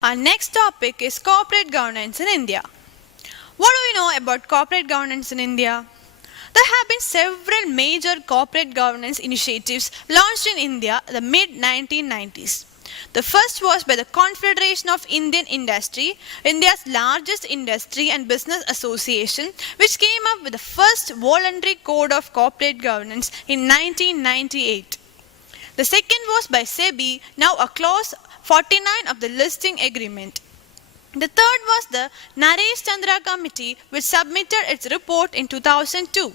Our next topic is corporate governance in India. What do we know about corporate governance in India? There have been several major corporate governance initiatives launched in India in the mid-1990s. The first was by the Confederation of Indian Industry, India's largest industry and business association, which came up with the first voluntary code of corporate governance in 1998. The second was by SEBI, now a clause 49 of the listing agreement. The third was the Naresh Chandra Committee, which submitted its report in 2002.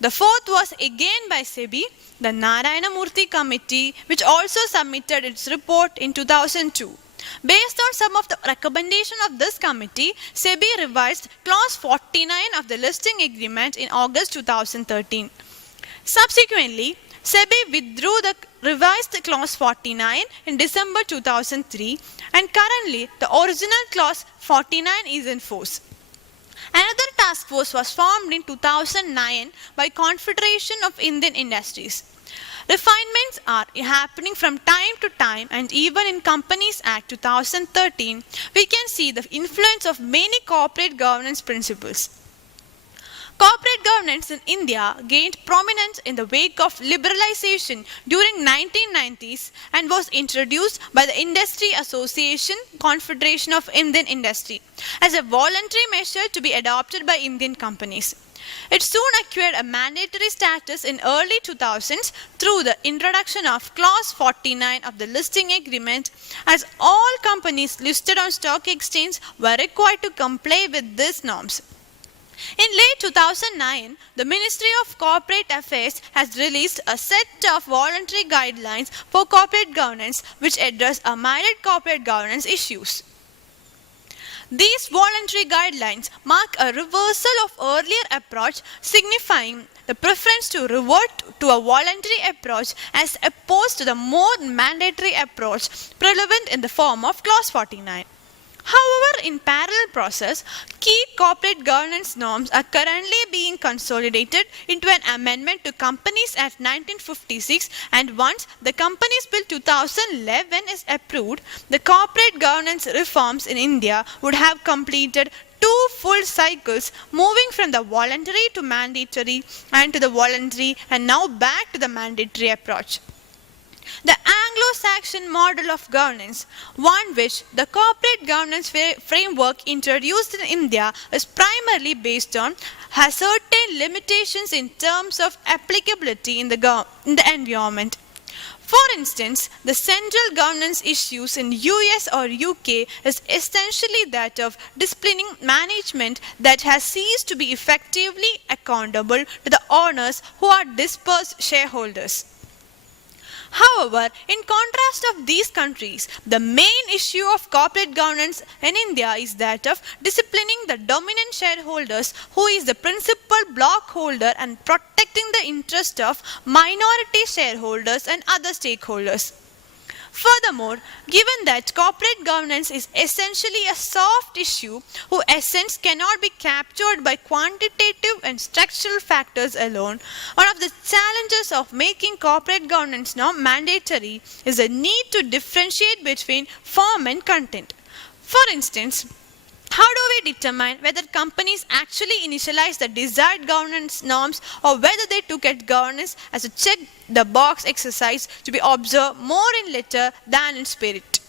The fourth was again by SEBI, the Narayana Murthy Committee, which also submitted its report in 2002. Based on some of the recommendations of this committee, SEBI revised clause 49 of the listing agreement in August 2013. Subsequently, SEBI withdrew the revised clause 49 in December 2003, and currently the original clause 49 is in force. Another task force was formed in 2009 by Confederation of Indian Industries. Refinements are happening from time to time, and even in Companies Act 2013, we can see the influence of many corporate governance principles. Corporate governance in India gained prominence in the wake of liberalization during 1990s and was introduced by the Industry Association Confederation of Indian Industry as a voluntary measure to be adopted by Indian companies. It soon acquired a mandatory status in early 2000s through the introduction of Clause 49 of the listing agreement, as all companies listed on stock exchange were required to comply with these norms. In late 2009, the Ministry of Corporate Affairs has released a set of voluntary guidelines for corporate governance which address myriad corporate governance issues. These voluntary guidelines mark a reversal of earlier approach, signifying the preference to revert to a voluntary approach as opposed to the more mandatory approach prevalent in the form of Clause 49. However, in parallel process, key corporate governance norms are currently being consolidated into an amendment to Companies Act 1956, and once the Companies Bill 2011 is approved, the corporate governance reforms in India would have completed two full cycles, moving from the voluntary to mandatory and to the voluntary and now back to the mandatory approach. The Anglo-Saxon model of governance, one which the corporate governance framework introduced in India, is primarily based on, has certain limitations in terms of applicability in the environment. For instance, the central governance issues in US or UK is essentially that of disciplining management that has ceased to be effectively accountable to the owners who are dispersed shareholders. However, in contrast of these countries, the main issue of corporate governance in India is that of disciplining the dominant shareholders, who is the principal block holder, and protecting the interest of minority shareholders and other stakeholders. Furthermore, given that corporate governance is essentially a soft issue whose essence cannot be captured by quantitative and structural factors alone, one of the challenges of making corporate governance now mandatory is the need to differentiate between form and content. For instance, how do we determine whether companies actually initialize the desired governance norms or whether they took at governance as a check-the-box exercise to be observed more in letter than in spirit?